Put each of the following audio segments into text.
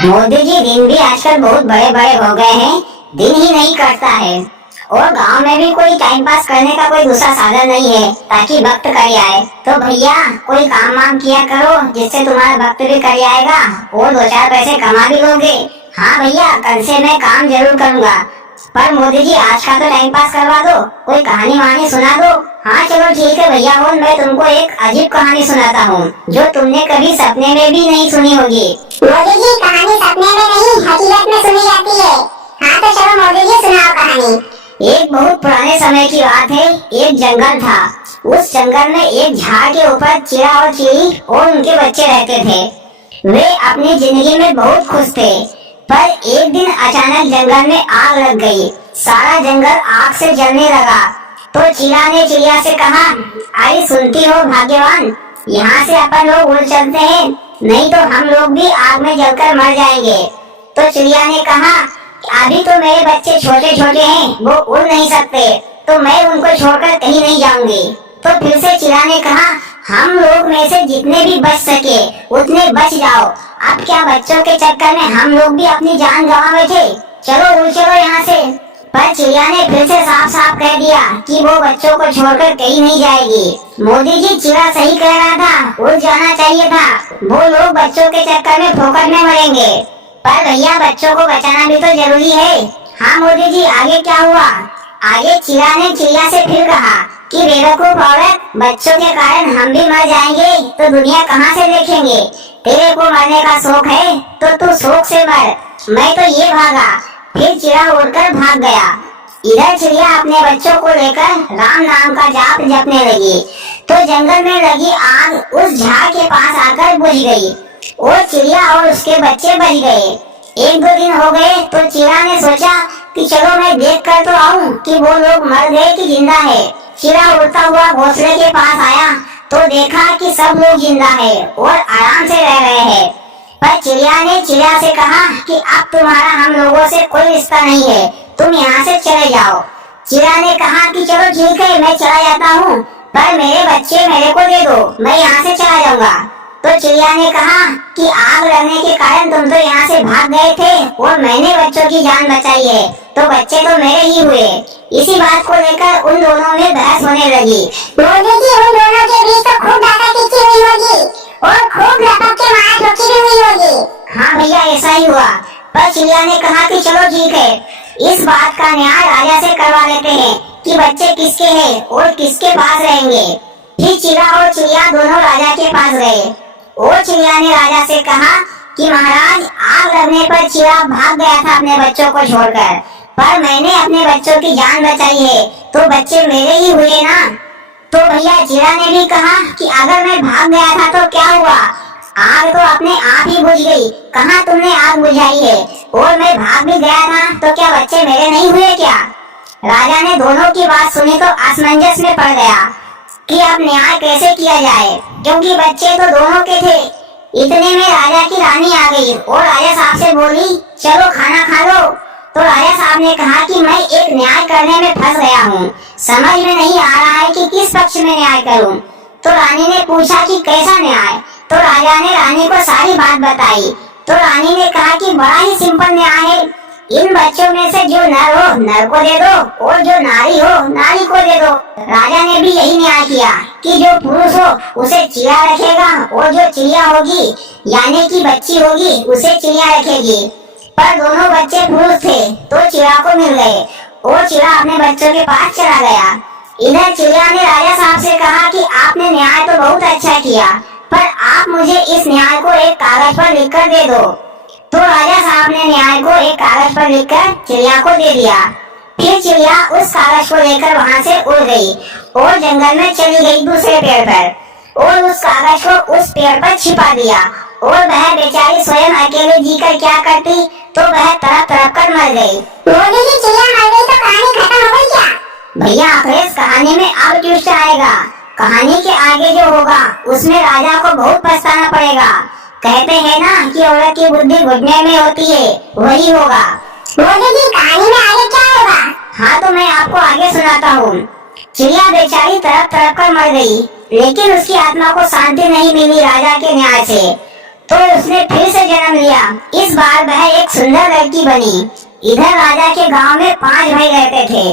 मोदी जी, दिन भी आजकल बहुत बड़े बड़े हो गए हैं, दिन ही नहीं कटता है। और गांव में भी कोई टाइम पास करने का कोई दूसरा साधन नहीं है ताकि वक्त कट आए। तो भैया कोई काम वाम किया करो जिससे तुम्हारा वक्त भी कट जाएगा और दो चार पैसे कमा भी लोगे। हाँ भैया, कल से मैं काम जरूर करूँगा। पर मोदी जी, आज का तो टाइम पास करवा दो, कोई कहानी वहानी सुना दो। हाँ चलो ठीक है भैया, और मैं तुमको एक अजीब कहानी सुनाता हूँ जो तुमने कभी सपने में भी नहीं सुनी होगी। मोदी जी, कहानी सपने में नहीं हकीकत में सुनी जाती है। हाँ तो चलो मोदी जी, सुनाओ कहानी। एक बहुत पुराने समय की बात है। एक जंगल था। उस जंगल में एक झाड़ के ऊपर चिड़ा और चिड़ी और उनके बच्चे रहते थे। वे अपनी जिंदगी में बहुत खुश थे। पर एक दिन अचानक जंगल में आग लग गई। सारा जंगल आग से जलने लगा। तो चिड़ा ने चिड़िया से कहा, अरे सुनती हो भाग्यवान, यहाँ से अपन लोग उड़ चलते हैं, नहीं तो हम लोग भी आग में जलकर मर जाएंगे। तो चिड़िया ने कहा, अभी तो मेरे बच्चे छोटे छोटे हैं, वो उड़ नहीं सकते, तो मैं उनको छोड़कर कहीं नहीं जाऊंगी। तो फिर से चिड़ा ने कहा, हम लोग में से जितने भी बच सके उतने बच जाओ। अब क्या बच्चों के चक्कर में हम लोग भी अपनी जान गंवा बैठे, चलो उड़ चलो यहाँ से। पर चिड़िया ने फिर से साफ साफ कह दिया कि वो बच्चों को छोड़कर कहीं नहीं जाएगी। मोदी जी, चिड़ा सही कह रहा था, उड़ जाना चाहिए था। वो लोग बच्चों के चक्कर में फोकट में मरेंगे। पर भैया, बच्चों को बचाना भी तो जरूरी है। हाँ मोदी जी, आगे क्या हुआ? आगे चिड़ा ने चिड़िया से फिर कहा कि बेवकूफ औरत, बच्चों के कारण हम भी मर जाएंगे तो दुनिया कहाँ से देखेंगे। तेरे को मरने का शौक है तो तू शौक से मर, मैं तो ये भागा। फिर चिड़ा उड़कर भाग गया। इधर चिड़िया अपने बच्चों को लेकर राम नाम का जाप जपने लगी। तो जंगल में लगी आग उस झाड़ के पास आकर बुझ गई और चिड़िया और उसके बच्चे बच गए। एक दो दिन हो गए तो चिड़ा ने सोचा कि चलो मैं देख कर तो आऊं कि वो लोग मर गए कि जिंदा है। चिड़ा उड़ता हुआ घोंसले के पास आया तो देखा कि सब लोग जिंदा है और आराम से रह रहे हैं। पर चिड़िया ने चिड़ा से कहा कि अब तुम्हारा हम लोगों से कोई रिश्ता नहीं है, तुम यहाँ से चले जाओ। चिड़ा ने कहा कि चलो ठीक है, मैं चला जाता हूँ, पर मेरे बच्चे मेरे को दे दो, मैं यहाँ से चला जाऊंगा। तो चिड़िया ने कहा कि आग लगने के कारण तुम तो यहाँ से भाग गए थे और मैंने बच्चों की जान बचाई है, तो बच्चे तो मेरे ही हुए। इसी बात को लेकर उन दोनों में बहस होने लगी। मोदी जी, उन दोनों के बीच तो खूब दादागिरी हुई होगी और खूब लपक के मार ठोकी भी हुई होगी। हाँ भैया, ऐसा ही हुआ। पर चिड़िया ने कहा कि चलो ठीक है, इस बात का न्याय राजा से करवा लेते हैं कि बच्चे किसके हैं और किसके पास रहेंगे। फिर चिड़ा और चिड़िया दोनों राजा के पास गए और चिड़िया ने राजा से कहा कि महाराज, आग लगने पर चिड़ा भाग गया था अपने बच्चों को छोड़कर, पर मैंने अपने बच्चों की जान बचाई है, तो बच्चे मेरे ही हुए ना। तो भैया, चिड़ा ने भी कहा कि अगर मैं भाग गया था तो क्या हुआ, आग तो अपने आप ही बुझ गई, कहाँ तुमने आग बुझाई है, और मैं भाग भी गया था तो क्या बच्चे मेरे नहीं हुए क्या। राजा ने दोनों की बात सुनी तो असमंजस में पड़ गया कि अब न्याय कैसे किया जाए, क्योंकि बच्चे तो दोनों के थे। इतने में राजा की रानी आ गई और राजा साहब से बोली, चलो खाना खा लो। तो राजा साहब ने कहा कि मैं एक न्याय करने में फंस गया हूँ, समझ में नहीं आ रहा है कि किस पक्ष में न्याय करूँ। तो रानी ने पूछा कि कैसा न्याय। तो राजा ने रानी को सारी बात बताई। तो रानी ने कहा कि बड़ा ही सिंपल न्याय है, इन बच्चों में से जो नर हो नर को दे दो और जो नारी हो नारी को दे दो। राजा ने भी यही न्याय किया कि जो पुरुष हो उसे चिड़िया रखेगा और जो चिड़िया होगी यानी कि बच्ची होगी उसे चिड़िया रखेगी। पर दोनों बच्चे पुरुष थे तो चिड़ा को मिल गए और चिड़ा अपने बच्चों के पास चला गया। इधर चिड़िया ने राजा साहब से कहा कि आपने न्याय तो बहुत अच्छा किया, पर आप मुझे इस न्याय को एक कागज पर लिखकर दे दो। तो राजा साहब ने न्याय को एक कागज पर लिखकर चिड़िया को दे दिया। फिर चिड़िया उस कागज को लेकर वहाँ से उड़ गई और जंगल में चली गई दूसरे पेड़ पर और उस कागज को उस पेड़ पर छिपा दिया। और वह बेचारी स्वयं अकेले जीकर क्या करती, तो वह तड़प तड़प कर मर गई। मोदी जी, चिड़िया मर गई तो कहानी खत्म हो गई क्या? भैया, अखिलेश, कहानी में अब ट्विस्ट आएगा। कहानी के आगे जो होगा उसमें राजा को बहुत पछताना पड़ेगा। कहते हैं ना कि औरत की बुद्धि घुटने में होती है, वही होगा। मोदी जी, कहानी में आगे क्या होगा? हाँ तो मैं आपको आगे सुनाता हूँ। चिड़िया बेचारी तड़प तड़प कर मर गई, लेकिन उसकी आत्मा को शांति नहीं मिली राजा के न्याय से। तो उसने फिर से जन्म लिया। इस बार वह एक सुंदर लड़की बनी। इधर राजा के गांव में 5 भाई रहते थे।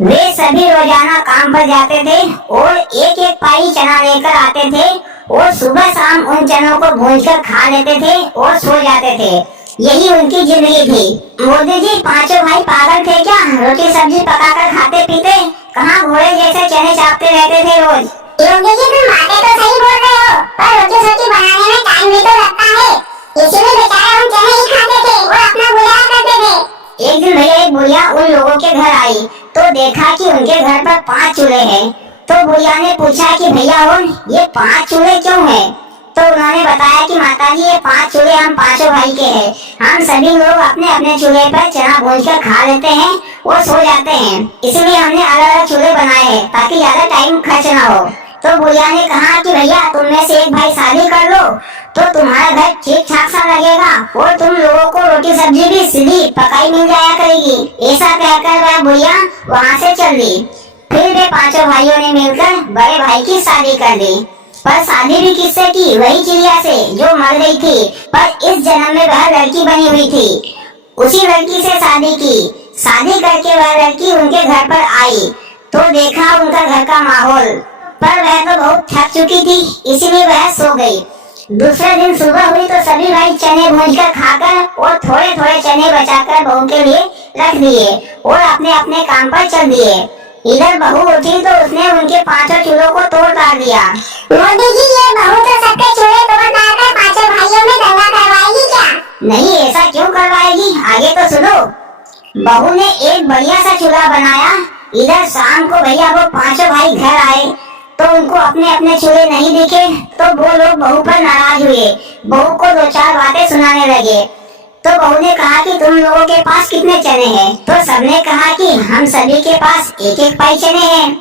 वे सभी रोजाना काम पर जाते थे और एक एक पाई चना लेकर आते थे और सुबह शाम उन चनों को भूनकर खा लेते थे और सो जाते थे। यही उनकी जिंदगी थी। मोदी जी, 5 भाई पागल थे क्या? रोटी सब्जी पकाकर खाते पीते, कहाँ घोड़े जैसे चने चापते रहते थे रोज। योगी जी, तुम बातें तो सही बोल रहे हो, पर रोटी सब्जी बनाने में टाइम भी तो लगता है। इसीलिए बेचारे हम चने ही खाते थे और अपना गुजारा करते थे। एक दिन भैया एक बुढ़िया उन लोगों के घर आई तो देखा कि उनके घर पर 5 चूल्हे हैं। तो बुढ़िया ने पूछा कि भैया ये 5 चूल्हे क्यों हैं? तो उन्होंने बताया कि माताजी, ये 5 चूल्हे हम 5 भाई के हैं। हम सभी लोग अपने अपने चूल्हे पर चना भूनकर खा लेते हैं और सो जाते हैं। इसलिए हमने अलग अलग चूल्हे बनाए हैं ताकि ज्यादा टाइम खर्च ना हो। तो बुढ़िया ने कहा कि भैया, तुम में से एक भाई शादी कर लो तो तुम्हारा घर ठीक ठाक सा लगेगा और तुम लोगों को रोटी सब्जी भी सीधी पकाई मिल जाया करेगी। ऐसा कहकर वह बुढ़िया वहाँ से चल दी। फिर वे 5 भाइयों ने मिलकर बड़े भाई की शादी कर दी। पर शादी भी किससे की? वही चिड़िया से जो मर गई थी, पर इस जन्म में वह लड़की बनी हुई थी। उसी लड़की से शादी की। शादी करके वह लड़की उनके घर पर आई तो देखा उनका घर का माहौल, पर वह तो बहुत थक चुकी थी, इसीलिए वह सो गई। दूसरे दिन सुबह हुई तो सभी भाई चने भूनकर खाकर और थोड़े थोड़े चने बचाकर बहू के लिए रख दिए और अपने अपने काम पर चल दिए। इधर बहू उठी तो उसने उनके 5 चूल्हों को तोड़ ताड़ दिया। मोदी जी, ये बहू तो सबके चूल्हे तोड़ ताड़ कर 5 भाइयों में दंगा करवाएगी क्या? नहीं, ऐसा क्यों करवाएगी, आगे तो सुनो। बहू ने एक बढ़िया सा चूल्हा बनाया। इधर शाम को भैया वो 5 भाई घर आए तो उनको अपने अपने चूल्हे नहीं दिखे तो वो लोग बहू पर नाराज हुए। बहू को 2-4 बातें सुनाने लगे। तो बहू ने कहा कि तुम लोगों के पास कितने चने हैं? तो सबने कहा कि हम सभी के पास एक एक पाई चने हैं।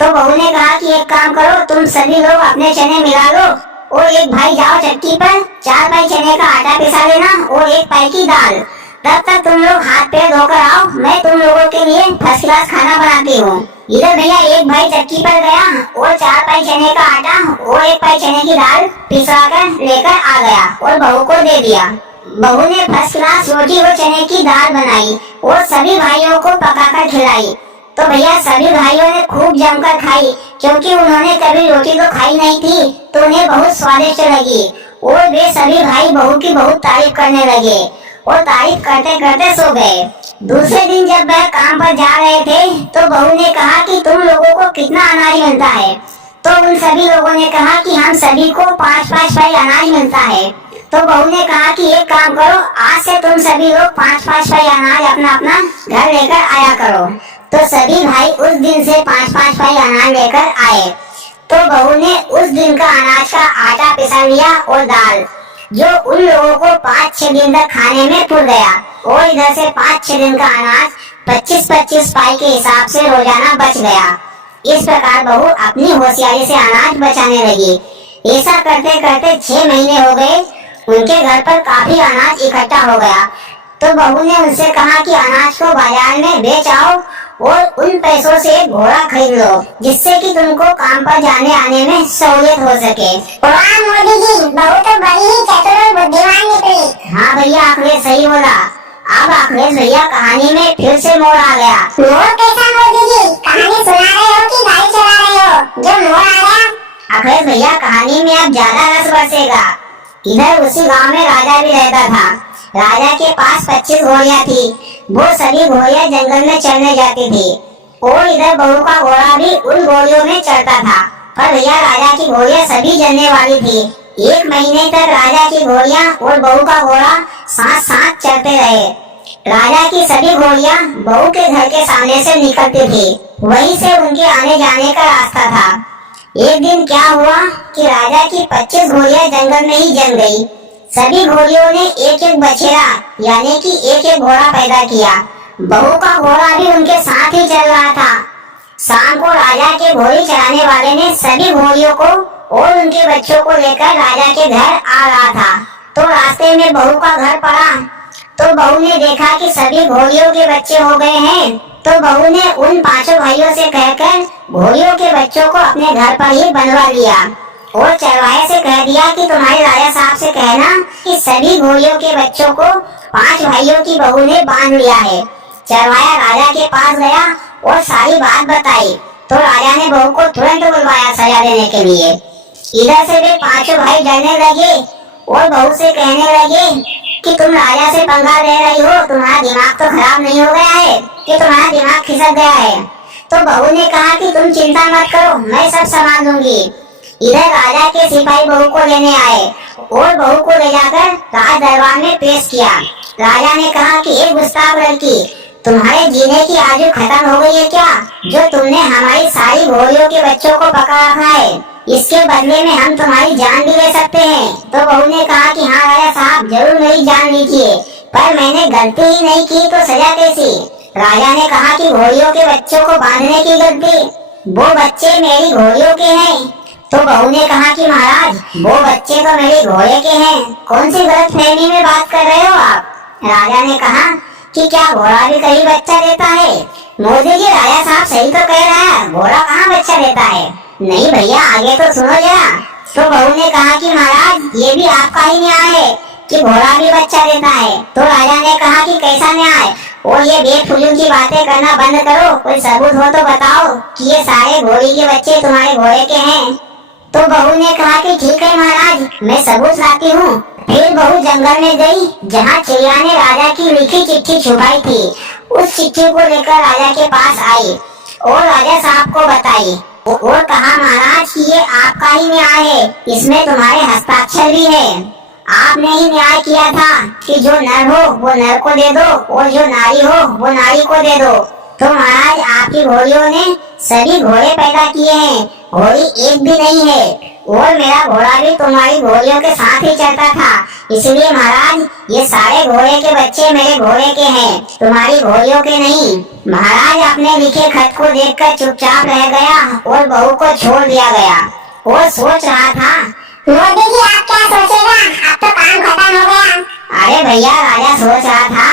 तो बहू ने कहा कि एक काम करो, तुम सभी लोग अपने चने मिला लो और एक भाई जाओ चक्की पर 4 पाई चने का आटा पिसा लेना और 1 पाई की दाल। तब तक तुम लोग हाथ पैर धोकर आओ, मैं तुम लोगों के लिए फर्स्ट क्लास खाना बनाती हूँ। इधर भैया एक भाई चक्की पर गया और 4 पाई चने का आटा और 1 पाई चने की दाल पिसा कर लेकर आ गया और बहू को दे दिया। बहू ने फर्स्ट क्लास रोटी और चने की दाल बनाई और सभी भाइयों को पकाकर खिलाई। तो भैया सभी भाइयों ने खूब जमकर खाई, क्योंकि उन्होंने कभी रोटी तो खाई नहीं थी तो उन्हें बहुत स्वादिष्ट लगी और वे सभी भाई बहू की बहुत तारीफ करने लगे और तारीफ करते करते सो गए। दूसरे दिन जब वह काम पर जा रहे थे तो बहू ने कहा कि तुम लोगों को कितना अनाज मिलता है? तो उन सभी लोगों ने कहा कि हम सभी को 5-5 पाई अनाज मिलता है। तो बहू ने कहा कि एक काम करो, आज से तुम सभी लोग 5-5 पाई अनाज अपना अपना घर लेकर आया करो। तो सभी भाई उस दिन से 5-5 पाई अनाज लेकर आए। तो बहू ने उस दिन का अनाज का आटा पिसा लिया और दाल, जो उन लोगों को 5-6 दिन तक खाने में पुर गया और इधर से 5-6 दिन का अनाज 25-25 पाई के हिसाब से रोजाना बच गया। इस प्रकार बहू अपनी होशियारी से अनाज बचाने लगी। ऐसा करते करते 6 महीने हो गए। उनके घर पर काफी अनाज इकट्ठा हो गया। तो बहू ने उनसे कहा कि अनाज को बाजार में बेच आओ और उन पैसों से एक घोड़ा खरीद लो, जिससे कि तुमको काम पर जाने आने में सहूलियत हो सके। वाह मोदी जी, बहू तो बड़ी ही चतुर और बुद्धिमान निकली। हाँ भैया, अखिलेश सही बोला। अब अखिलेश भैया कहानी में फिर से मोड़ आ गया। मोड़ कैसा मोदी जी? कहानी सुना रहे हो कि गाड़ी चला रहे हो जो मोड़ आ गया? अखिलेश भैया, कहानी में अब ज्यादा रस बरसेगा। इधर उसी गांव में राजा भी रहता था। राजा के पास 25 घोड़ियां थी। वो सभी घोड़ियां जंगल में चरने जाती थी और इधर बहू का घोड़ा भी उन घोड़ियों में चढ़ता था। पर भैया राजा की घोड़ियां सभी जलने वाली थी। 1 महीने तक राजा की घोड़ियां और बहू का घोड़ा साथ साथ चलते रहे। राजा की सभी घोड़ियां बहू के घर के सामने से निकलती थी, वहीं से उनके आने जाने का रास्ता था। एक दिन क्या हुआ कि राजा की 25 घोड़ियां जंगल में ही जल गई। सभी घोड़ियों ने एक एक बछेरा यानी कि एक एक घोड़ा पैदा किया। बहू का घोड़ा भी उनके साथ ही चल रहा था। शाम को राजा के घोड़ी चराने वाले ने सभी घोड़ियों को और उनके बच्चों को लेकर राजा के घर आ रहा था। तो रास्ते में बहू का घर पड़ा। तो बहू ने देखा कि सभी घोड़ियों के बच्चे हो गए हैं। तो बहू ने उन 5 भाइयों से कहकर घोड़ियों के बच्चों को अपने घर पर ही बनवा लिया और चरवाहे से कह दिया कि तुम्हारे राजा साहब से कहना कि सभी घोड़ियों के बच्चों को 5 भाइयों की बहू ने बांध लिया है। चरवाहा राजा के पास गया और सारी बात बताई तो राजा ने बहू को तुरंत बुलवाया सजा देने के लिए। इधर से वे 5 भाई डरने लगे और बहू से कहने लगे कि तुम राजा से पंगा ले रही हो, तुम्हारा दिमाग तो खराब नहीं हो गया है कि तुम्हारा दिमाग खिसक गया है। तो बहू ने कहा कि तुम चिंता मत करो, मैं सब संभाल लूंगी। इधर राजा के सिपाही बहू को लेने आए और बहू को ले जाकर राज दरबार में पेश किया। राजा ने कहा कि एक गुस्ताख लड़की, तुम्हारे जीने की आयु खत्म हो गई है क्या, जो तुमने हमारी सारी घोड़ियों के बच्चों को पका रखा है? इसके बदले में हम तुम्हारी जान भी ले सकते हैं। तो बहू ने कहा कि हाँ राजा साहब, जरूर मेरी जान लीजिए, पर मैंने गलती ही नहीं की तो सजा कैसी? राजा ने कहा कि घोड़ियों के बच्चों को बांधने की गलती, वो बच्चे मेरी घोड़ियों के हैं। तो बहू ने कहा कि महाराज, वो बच्चे तो मेरे घोड़े के हैं, कौन सी गलतफहमी में बात कर रहे हो आप? राजा ने कहा कि क्या घोड़ा भी कहीं बच्चा देता है? मोदी जी, राजा साहब सही तो कह रहा है, घोड़ा कहाँ बच्चा देता है? नहीं भैया, आगे तो सुनो जरा। तो बहू ने कहा कि महाराज, ये भी आपका ही न्याय है कि घोड़ा भी बच्चा देता है। तो राजा ने कहा कि कैसा न्याय? और ये बेफजूल की बातें करना बंद करो, कोई सबूत हो तो बताओ कि ये सारे घोड़ी के बच्चे तुम्हारे घोड़े के हैं। तो बहू ने कहा कि ठीक है महाराज, मैं सबूत लाती हूँ। फिर बहू जंगल में गई जहाँ चिड़िया ने राजा की लिखी चिट्ठी छुपाई थी। उस चिट्ठी को लेकर राजा के पास आई और राजा साहब को बताई और कहा महाराज कि ये आपका ही न्याय है, इसमें तुम्हारे हस्ताक्षर भी है। आपने ही न्याय किया था कि जो नर हो वो नर को दे दो और जो नारी हो वो नारी को दे दो। तो महाराज, आपकी घोड़ियों ने सभी घोड़े पैदा किए हैं, घोड़ी एक भी नहीं है, और मेरा घोड़ा भी तुम्हारी घोड़ियों के साथ ही चलता था। इसलिए महाराज, ये सारे घोड़े के बच्चे मेरे घोड़े के हैं, तुम्हारी घोड़ियों के नहीं। महाराज अपने लिखे खत को देखकर चुपचाप रह गया और बहू को छोड़ दिया गया और सोच रहा था, मोदी जी आप क्या सोचेगा, अब तो काम खत्म हो गया। अरे भैया, राजा सोच रहा था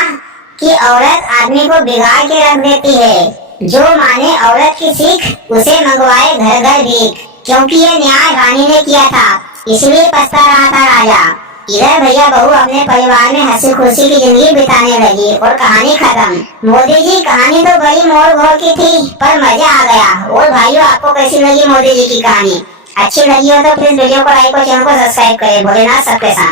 कि औरत आदमी को बिगाड़ के रख देती है, जो माने औरत की सीख उसे मंगवाए घर घर भीख, क्योंकि ये न्याय रानी ने किया था, इसलिए पछता रहा था राजा। इधर भैया बहू अपने परिवार में हंसी खुशी की जिंदगी बिताने लगी और कहानी खत्म। मोदी जी, कहानी तो बड़ी मोड़ घोड़ की थी, पर मजा आ गया। और भाइयों, आपको कैसी लगी मोदी जी की कहानी? अच्छी लगी हो तो प्लीज वीडियो को लाइक और चैनल को सब्सक्राइब करें। भोलेनाथ सबके साथ।